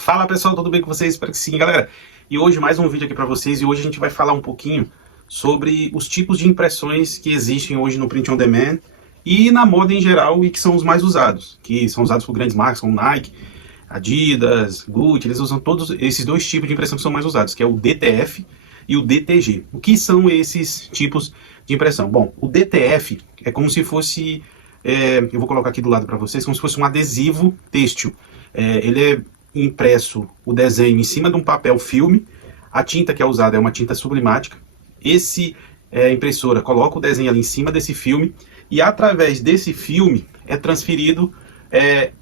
Fala pessoal, tudo bem com vocês? Espero que sim, galera. E hoje mais um vídeo aqui para vocês, e hoje a gente vai falar um pouquinho sobre os tipos de impressões que existem hoje no Print on Demand e na moda em geral, e que são os mais usados, que são usados por grandes marcas como Nike, Adidas, Gucci. Eles usam todos esses dois tipos de impressão que são mais usados, que é o DTF e o DTG. O que são esses tipos de impressão? Bom, o DTF é como se fosse, eu vou colocar aqui do lado para vocês, como se fosse um adesivo têxtil. Ele é impresso o desenho em cima de um papel filme, a tinta que é usada é uma tinta sublimática. A impressora coloca o desenho ali em cima desse filme e através desse filme é transferido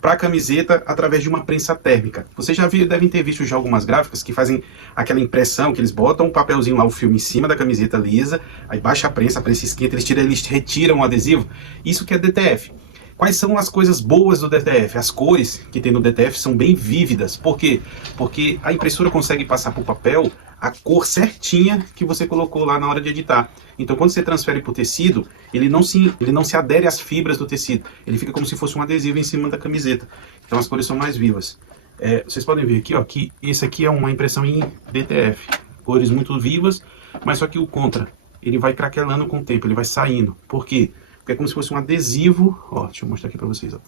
para a camiseta através de uma prensa térmica. Vocês devem ter visto já algumas gráficas que fazem aquela impressão, que eles botam um papelzinho lá, o filme em cima da camiseta lisa, aí baixa a prensa esquenta, eles retiram o adesivo. Isso que é DTF. Quais são as coisas boas do DTF? As cores que tem no DTF são bem vívidas. Por quê? Porque a impressora consegue passar para o papel a cor certinha que você colocou lá na hora de editar. Então, quando você transfere para o tecido, ele não se adere às fibras do tecido. Ele fica como se fosse um adesivo em cima da camiseta. Então, as cores são mais vivas. Vocês podem ver aqui, ó, que esse aqui é uma impressão em DTF. Cores muito vivas, mas só que o contra, ele vai craquelando com o tempo, ele vai saindo. Por quê? É como se fosse um adesivo, ó, deixa eu mostrar aqui para vocês, ó.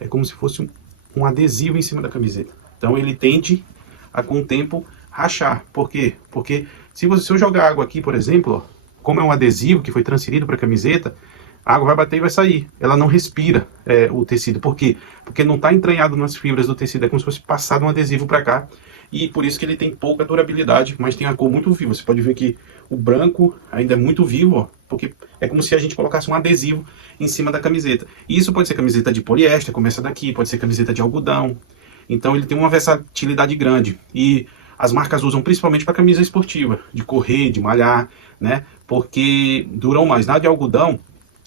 É como se fosse um adesivo em cima da camiseta. Então ele tende a, com o tempo, rachar. Por quê? Porque se eu jogar água aqui, por exemplo, ó, como é um adesivo que foi transferido para a camiseta, a água vai bater e vai sair. Ela não respira o tecido. Por quê? Porque não está entranhado nas fibras do tecido. É como se fosse passado um adesivo para cá. E por isso que ele tem pouca durabilidade, mas tem a cor muito viva. Você pode ver que o branco ainda é muito vivo, ó, porque é como se a gente colocasse um adesivo em cima da camiseta. E isso pode ser camiseta de poliéster, como essa daqui, pode ser camiseta de algodão. Então ele tem uma versatilidade grande. E as marcas usam principalmente para camisa esportiva, de correr, de malhar, né? Porque duram mais. Na de algodão,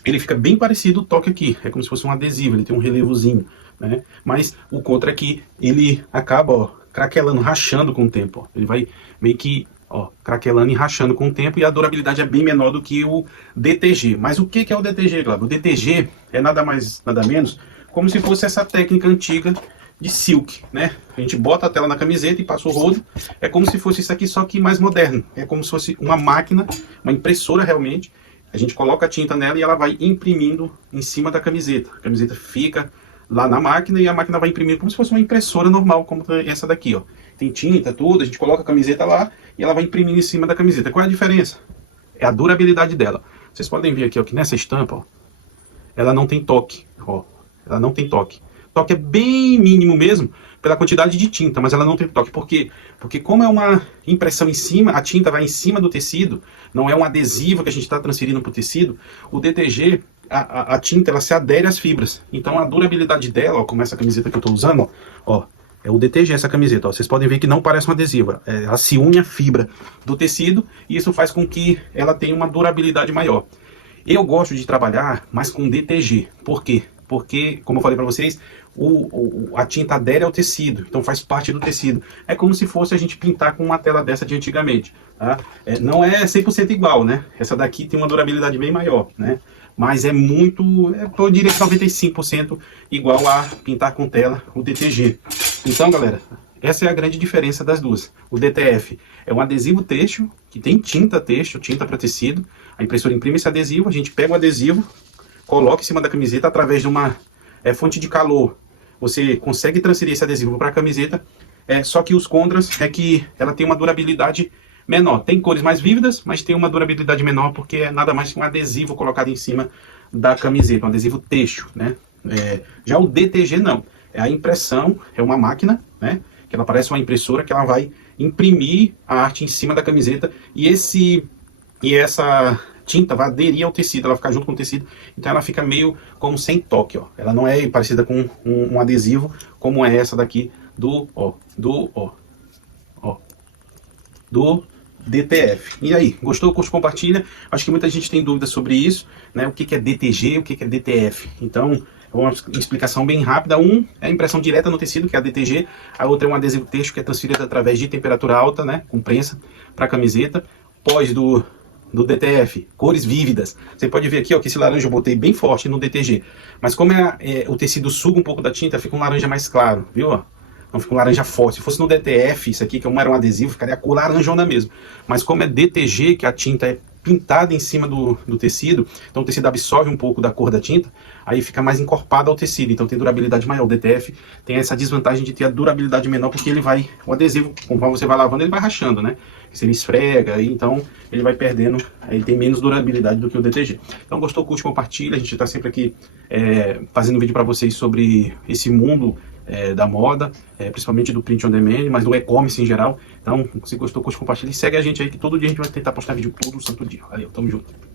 ele fica bem parecido o toque aqui. É como se fosse um adesivo, ele tem um relevozinho, né? Mas o contra aqui, ele acaba, ó, craquelando, rachando com o tempo. Ó. Ele vai meio que, ó, craquelando e rachando com o tempo, e a durabilidade é bem menor do que o DTG. Mas o que é o DTG, Glauber? O DTG é nada mais, nada menos, como se fosse essa técnica antiga de silk, né? A gente bota a tela na camiseta e passa o rodo. É como se fosse isso aqui, só que mais moderno. É como se fosse uma máquina, uma impressora realmente. A gente coloca a tinta nela e ela vai imprimindo em cima da camiseta. A camiseta fica lá na máquina e a máquina vai imprimir como se fosse uma impressora normal, como essa daqui, ó. Tem tinta, tudo, a gente coloca a camiseta lá e ela vai imprimindo em cima da camiseta. Qual é a diferença? É a durabilidade dela. Vocês podem ver aqui, ó, que nessa estampa, ó, ela não tem toque, ó. Ela não tem toque. O toque é bem mínimo mesmo, pela quantidade de tinta, mas ela não tem toque. Por quê? Porque como é uma impressão em cima, a tinta vai em cima do tecido, não é um adesivo que a gente está transferindo para o tecido, o DTG, a tinta, ela se adere às fibras. Então a durabilidade dela, ó, como essa camiseta que eu estou usando, ó, é o DTG essa camiseta, ó, vocês podem ver que não parece um adesivo, ela se une à fibra do tecido e isso faz com que ela tenha uma durabilidade maior. Eu gosto de trabalhar mais com DTG, por quê? Porque, como eu falei para vocês, a tinta adere ao tecido, então faz parte do tecido. É como se fosse a gente pintar com uma tela dessa de antigamente. Tá? Não é 100% igual, né? Essa daqui tem uma durabilidade bem maior, né? Mas é muito, eu diria que 95% igual a pintar com tela, o DTG. Então, galera, essa é a grande diferença das duas. O DTF é um adesivo têxtil, que tem tinta têxtil, tinta para tecido. A impressora imprime esse adesivo, a gente pega o adesivo, coloca em cima da camiseta através de uma fonte de calor. Você consegue transferir esse adesivo para a camiseta, só que os contras é que ela tem uma durabilidade menor. Tem cores mais vívidas, mas tem uma durabilidade menor porque é nada mais que um adesivo colocado em cima da camiseta, um adesivo têxtil, né? Já o DTG não. É a impressão, é uma máquina, né? Que ela parece uma impressora que ela vai imprimir a arte em cima da camiseta e essa tinta vai aderir ao tecido, ela vai ficar junto com o tecido, então ela fica meio como sem toque, ó. Ela não é parecida com um adesivo como é essa daqui do DTF. E aí, gostou? Curte, compartilha. Acho que muita gente tem dúvidas sobre isso, né? O que é DTG, o que é DTF. Então, é uma explicação bem rápida. É a impressão direta no tecido, que é a DTG. A outra é um adesivo têxtil que é transferido através de temperatura alta, né? Com prensa para a camiseta. Pós do DTF, cores vívidas. Você pode ver aqui, ó, que esse laranja eu botei bem forte no DTG. Mas como o tecido suga um pouco da tinta, fica um laranja mais claro, viu? Ó? Então fica um laranja forte. Se fosse no DTF, isso aqui, que era um adesivo, ficaria a cor laranjona mesmo. Mas como é DTG, que a tinta é pintada em cima do tecido, então o tecido absorve um pouco da cor da tinta, aí fica mais encorpado ao tecido, então tem durabilidade maior. O DTF tem essa desvantagem de ter a durabilidade menor, porque ele vai, o adesivo, conforme você vai lavando, ele vai rachando, né? Se ele esfrega, então ele vai perdendo, ele tem menos durabilidade do que o DTG. Então gostou, curte, compartilha, a gente está sempre aqui fazendo vídeo para vocês sobre esse mundo da moda, principalmente do print on demand, mas do e-commerce em geral. Então, se gostou, curte, compartilha e segue a gente aí, que todo dia a gente vai tentar postar vídeo todo santo dia. Valeu, tamo junto.